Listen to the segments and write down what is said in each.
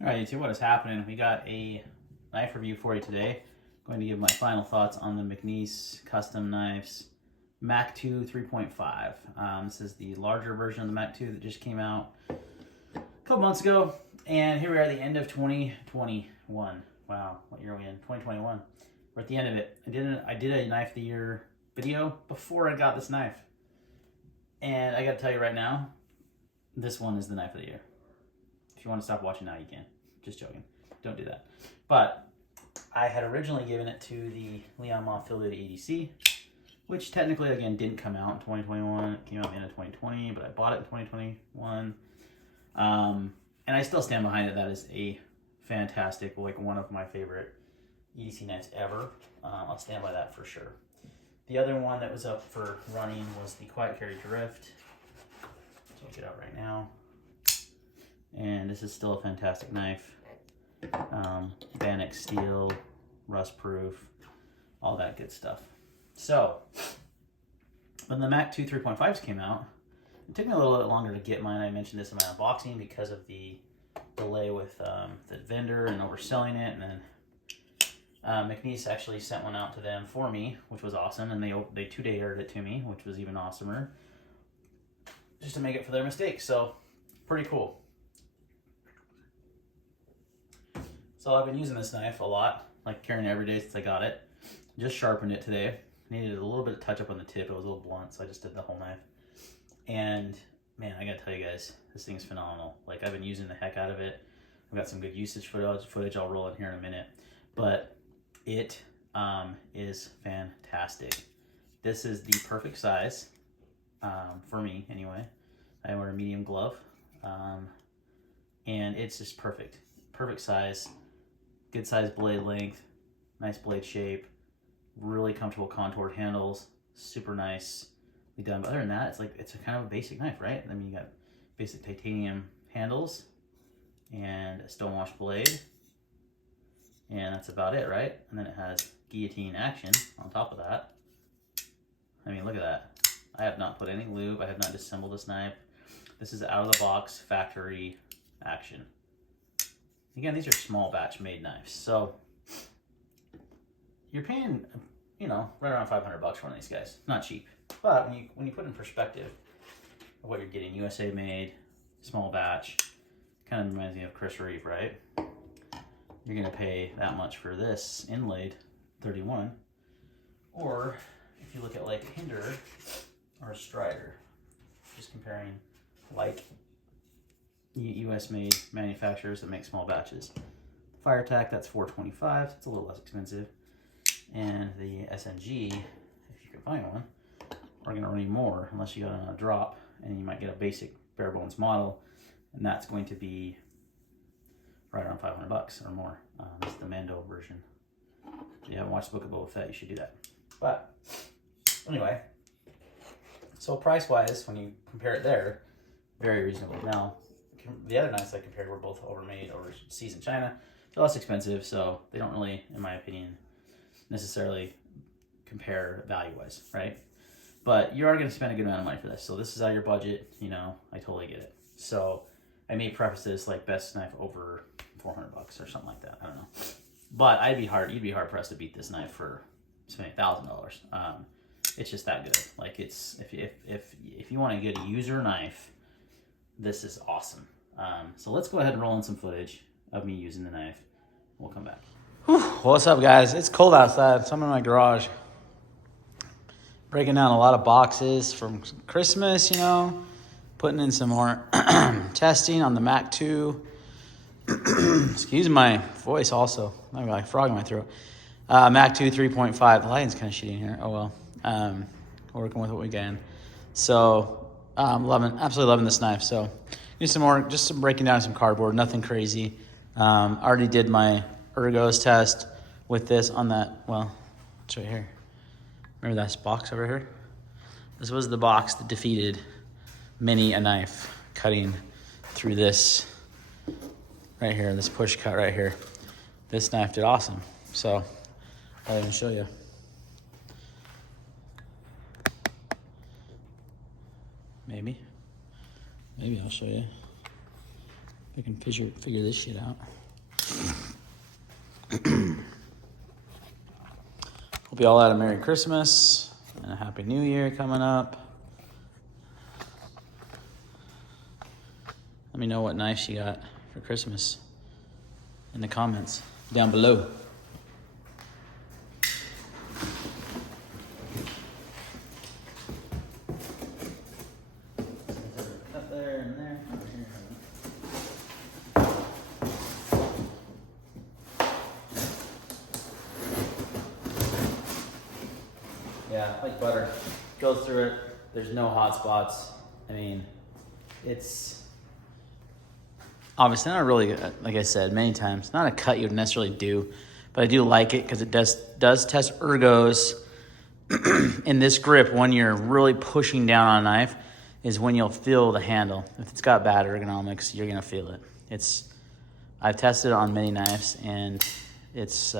All right, YouTube, what is happening? We got a knife review for you today. I'm going to give my final thoughts on the McNees custom knives Mac 2 3.5. This is the larger version of the Mac 2 that just came out a couple months ago. And here we are at the end of 2021. Wow, what year are we in? 2021. We're at the end of it. I did a knife of the year video before I got this knife. And I got to tell you right now, this one is the knife of the year. If you want to stop watching now, you can. Just joking. Don't do that. But I had originally given it to the Leon Montfilio ADC, which technically, again, didn't come out in 2021. It came out at the end of 2020, but I bought it in 2021. And I still stand behind it. That is a fantastic, like one of my favorite EDC knives ever. I'll stand by that for sure. The other one that was up for running was the Quiet Carry Drift. So I'll get out right now. And this is still a fantastic knife. Bannock steel, rust proof, all that good stuff. So, when the Mac 2 3.5s came out, it took me a little bit longer to get mine. I mentioned this in my unboxing because of the delay with the vendor and overselling it. And then McNees actually sent one out to them for me, which was awesome. And they 2-day aired it to me, which was even awesomer, just to make it for their mistake. So, pretty cool. So I've been using this knife a lot, like carrying it every day since I got it. Just sharpened it today. Needed a little bit of touch up on the tip. It was a little blunt, so I just did the whole knife. And man, I gotta tell you guys, this thing is phenomenal. Like, I've been using the heck out of it. I've got some good usage footage I'll roll in here in a minute. But it is fantastic. This is the perfect size for me anyway. I wear a medium glove. And it's just perfect. Perfect size. Good size blade length, nice blade shape, really comfortable contoured handles, super nicely done. But other than that, it's a kind of a basic knife, right? I mean, you got basic titanium handles and a stonewashed blade, and that's about it, right? And then it has guillotine action on top of that. I mean, look at that. I have not put any lube. I have not disassembled this knife. This is out of the box factory action. Again, these are small batch made knives, so you're paying, right around $500 for one of these guys. Not cheap, but when you put in perspective of what you're getting, USA made, small batch, kind of reminds me of Chris Reeve, right? You're gonna pay that much for this inlaid 31, or if you look at like a Hinder or a Strider, just comparing like US made manufacturers that make small batches. Fire Tac, that's $425, it's a little less expensive. And the SNG, if you can find one, are gonna run you more unless you got on a drop, and you might get a basic bare bones model, and that's going to be right around $500 or more. This is the Mando version. If you haven't watched the Book of Boba Fett, you should do that. But anyway, so price wise, when you compare it there, very reasonable. Now, the other knives I compared were both overseas in China. They're less expensive, so they don't really, in my opinion, necessarily compare value-wise, right? But you are going to spend a good amount of money for this. So this is out of your budget, I totally get it. So I may preface this like best knife over $400 or something like that. I don't know. But you'd be hard pressed to beat this knife for spending $1,000. It's just that good. Like, it's if you want a good user knife, this is awesome. So let's go ahead and roll in some footage of me using the knife. We'll come back. Whew. What's up, guys? It's cold outside, so I'm in my garage breaking down a lot of boxes from Christmas, putting in some more testing on the Mac 2. Excuse my voice also. I've got like a frog in my throat. Mac 2 3.5. The lighting's kind of shitty in here. Oh, well. We're working with what we can. So, absolutely loving this knife. So, just some breaking down some cardboard, nothing crazy. Already did my ergos test with this on that, well, it's right here. Remember that box over here? This was the box that defeated many a knife cutting through this right here, this push cut right here. This knife did awesome. So, I'll even show you. Maybe I'll show you. I can figure this shit out. Hope you all had a Merry Christmas and a Happy New Year coming up. Let me know what knives you got for Christmas in the comments down below. Up there and there. Yeah, like butter. Goes through it. There's no hot spots. I mean, it's obviously not really, like I said many times, not a cut you would necessarily do, but I do like it because it does test ergos. In this grip, when you're really pushing down on a knife, is when you'll feel the handle. If it's got bad ergonomics, you're gonna feel it. I've tested it on many knives, and it's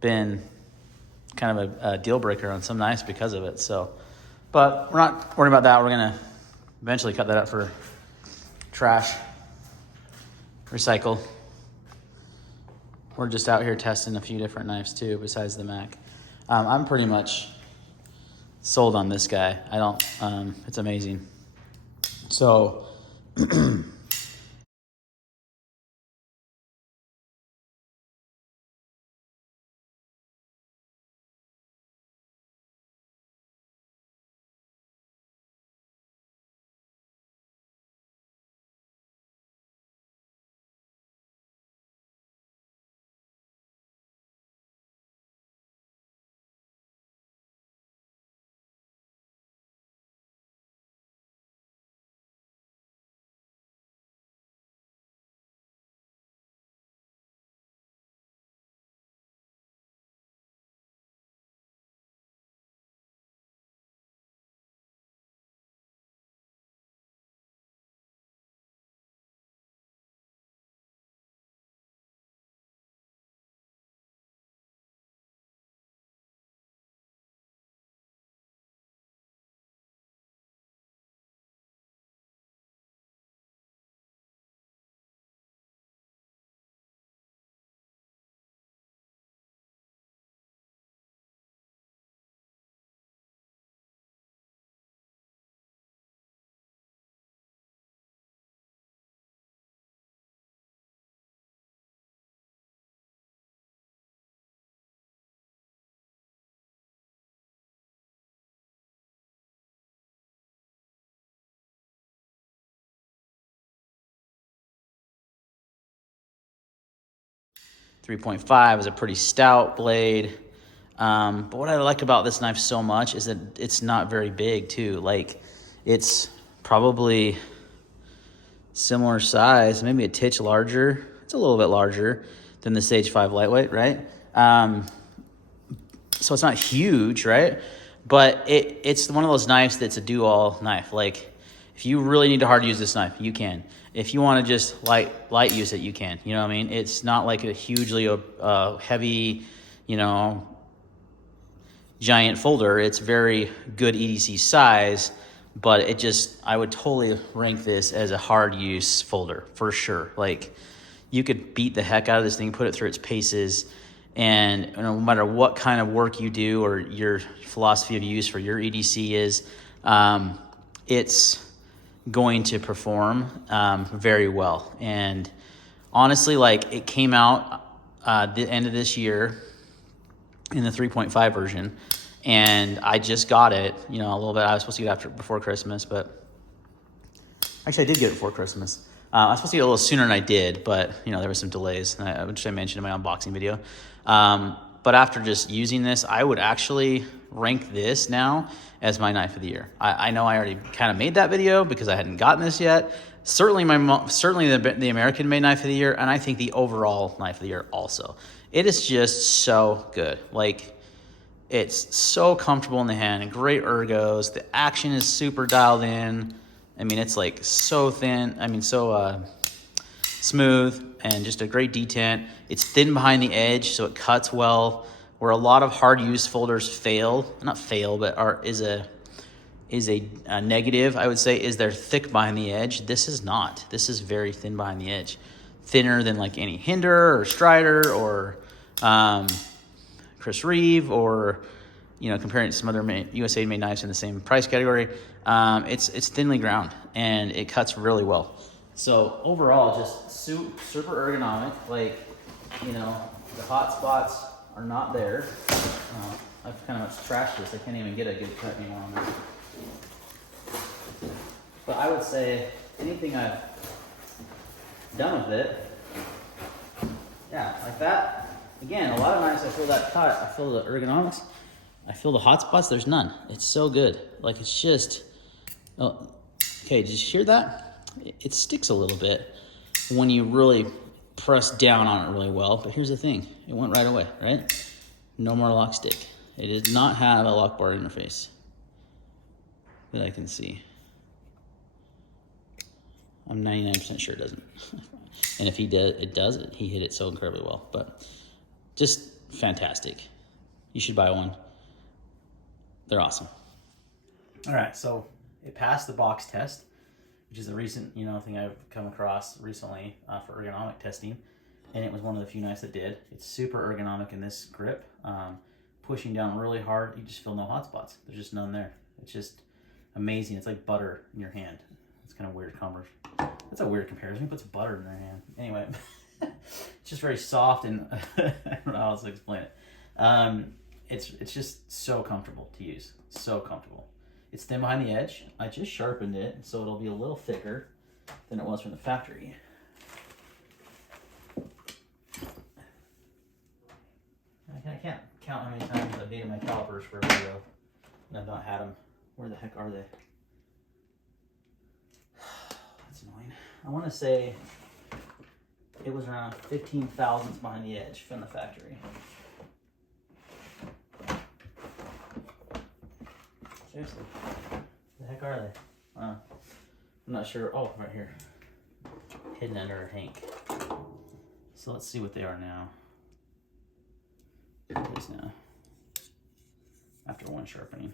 been kind of a deal breaker on some knives because of it. So, but we're not worried about that. We're gonna eventually cut that up for trash, recycle. We're just out here testing a few different knives too, besides the Mac. I'm pretty much sold on this guy. It's amazing. So, 3.5 is a pretty stout blade. But what I like about this knife so much is that it's not very big too. Like, it's probably similar size, maybe a titch larger. It's a little bit larger than the Sage 5 lightweight, right? So it's not huge, right? But it's one of those knives that's a do-all knife. Like, if you really need to hard use this knife, you can. If you want to just light use it, you can. You know what I mean? It's not like a hugely heavy, giant folder. It's very good EDC size, but I would totally rank this as a hard use folder for sure. Like, you could beat the heck out of this thing, put it through its paces, and no matter what kind of work you do or your philosophy of use for your EDC is, it's going to perform very well. And honestly, like, it came out the end of this year in the 3.5 version, and I just got it, a little bit. I was supposed to get it before Christmas, but actually I did get it before Christmas. I was supposed to get it a little sooner than I did, but there were some delays, which I mentioned in my unboxing video. But after just using this, I would actually rank this now as my knife of the year. I know I already kind of made that video because I hadn't gotten this yet. Certainly the American made knife of the year, and I think the overall knife of the year also. It is just so good. Like, it's so comfortable in the hand and great ergos. The action is super dialed in. I mean, it's like so thin. I mean, so smooth, and just a great detent. It's thin behind the edge, so it cuts well. Where a lot of hard use folders fail, not fail, but is a negative, I would say, is they're thick behind the edge. This is not. This is very thin behind the edge. Thinner than like any Hinder or Strider or Chris Reeve or, you know, comparing it to some other USA-made knives in the same price category. It's thinly ground and it cuts really well. So overall, just super ergonomic. Like, you know, the hot spots are not there. I've kind of much trashed this. I can't even get a good cut anymore on this. But I would say anything I've done with it, yeah, like that. Again, a lot of knives I feel that cut, I feel the ergonomics, I feel the hot spots, there's none. It's so good. Like it's just, oh, okay, did you hear that? It sticks a little bit when you really press down on it really well, but here's the thing, it went right away, right? No more lock stick. It does not have a lock bar interface that I can see. I'm 99% sure it doesn't. And if he does, he hit it so incredibly well. But just fantastic. You should buy one. They're awesome. All right, so it passed the box test, which is a recent, you know, thing I've come across recently for ergonomic testing, and it was one of the few knives that did. It's super ergonomic in this grip. Pushing down really hard, you just feel no hot spots. There's just none there. It's just amazing. It's like butter in your hand. It's kind of weird converse. That's a weird comparison. Who puts butter in their hand? Anyway, it's just very soft and I don't know how else to explain it. It's just so comfortable to use. So comfortable. It's thin behind the edge. I just sharpened it so it'll be a little thicker than it was from the factory. I can't count how many times I've dated my calipers for a video and I've not had them. Where the heck are they? That's annoying. I want to say it was around 15 thousandths behind the edge from the factory. Seriously, where the heck are they? I'm not sure. Oh, right here, hidden under a hank. So let's see what they are now. Here it is now. After one sharpening.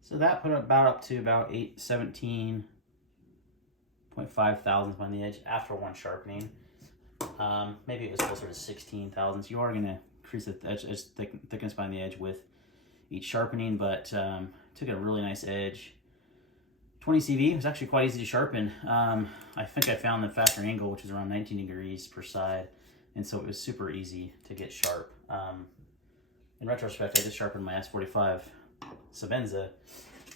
So that put about up to about 17.5 thousandths on the edge after one sharpening. Maybe it was closer to 16 thousandths. You are going to increase the edge, thickness behind the edge with each sharpening, but took a really nice edge. 20 CV was actually quite easy to sharpen. I think I found the factory angle, which is around 19 degrees per side, and so it was super easy to get sharp. In retrospect, I just sharpened my S45 Savenza,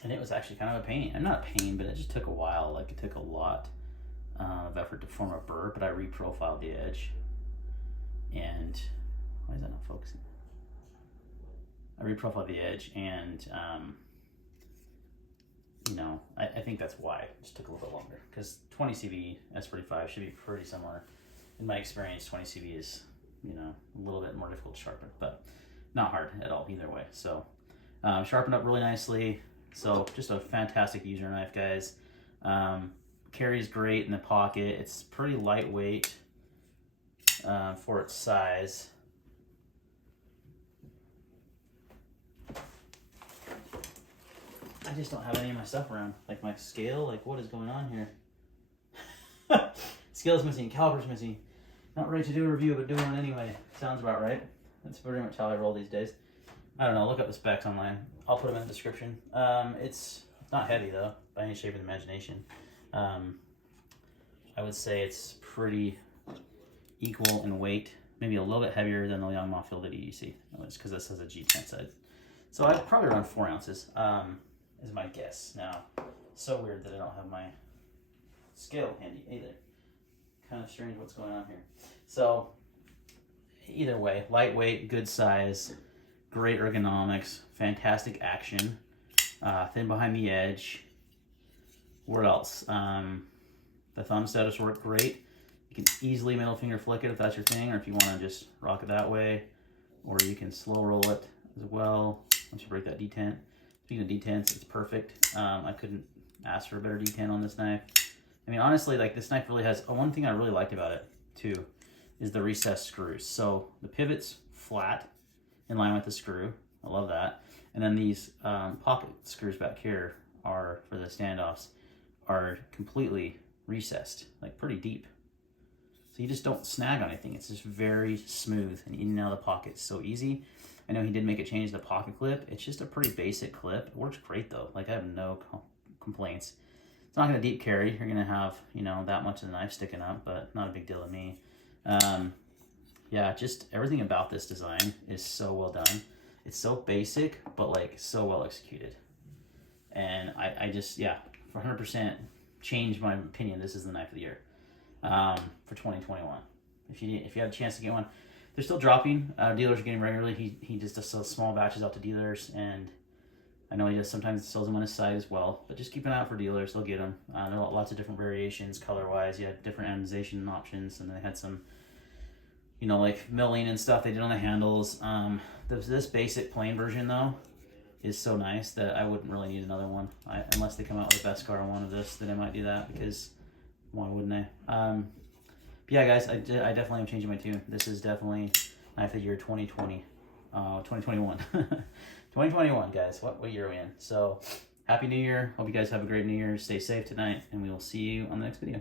and it was actually kind of a pain. And not a pain, but it just took a while. Like, it took a lot of effort to form a burr, but I reprofiled the edge. And why is that not focusing? I reprofiled the edge, and you know, I think that's why it just took a little bit longer, because 20 CV S45 should be pretty similar. In my experience, 20 CV is, you know, a little bit more difficult to sharpen, but not hard at all either way. So sharpened up really nicely. So just a fantastic user knife, guys. Carries great in the pocket. It's pretty lightweight for its size. I just don't have any of my stuff around, like my scale. Like, what is going on here? Scale's missing, caliper's missing. Not ready to do a review, but doing one anyway. Sounds about right. That's pretty much how I roll these days. I don't know, look up the specs online. I'll put them in the description. It's not heavy though, by any shape of the imagination. I would say it's pretty equal in weight, maybe a little bit heavier than the Yamaha Fielded EDC. It's because this has a G10 side. So I'd probably around 4 ounces, is my guess. Now, so weird that I don't have my scale handy either. Kind of strange what's going on here. So either way, lightweight, good size, great ergonomics, fantastic action, thin behind the edge. What else? The thumb setups work great. You can easily middle finger flick it if that's your thing, or if you want to just rock it that way, or you can slow roll it as well once you break that detent. Speaking of detents, it's perfect. I couldn't ask for a better detent on this knife. I mean, honestly, like, this knife really has one thing I really liked about it too is the recessed screws. So the pivot's flat in line with the screw. I love that. And then these pocket screws back here are, for the standoffs, are completely recessed, like pretty deep. So you just don't snag on anything. It's just very smooth and in and out of the pocket. So easy. I know he did make a change to the pocket clip. It's just a pretty basic clip. It works great though. Like I have no complaints. It's not gonna deep carry. You're gonna have, you know, that much of the knife sticking up, but not a big deal to me. Yeah, just everything about this design is so well done. It's so basic, but like so well executed. And I just, yeah, for 100% changed my opinion. This is the knife of the year for 2021. If you had a chance to get one, they're still dropping. Dealers are getting regularly. He just does small batches out to dealers, and I know he does sometimes sells them on his site as well. But just keep an eye out for dealers; they'll get them. There are lots of different variations, color-wise. You had different anodization options, and they had some, you know, like milling and stuff they did on the handles. This basic plain version though is so nice that I wouldn't really need another one, unless they come out with a Beskar one of this. Then I might do that, because why wouldn't I? But yeah, guys, I definitely am changing my tune. This is definitely knife of the year 2020, 2021, 2021, guys. What year are we in? So happy New Year! Hope you guys have a great New Year. Stay safe tonight, and we will see you on the next video.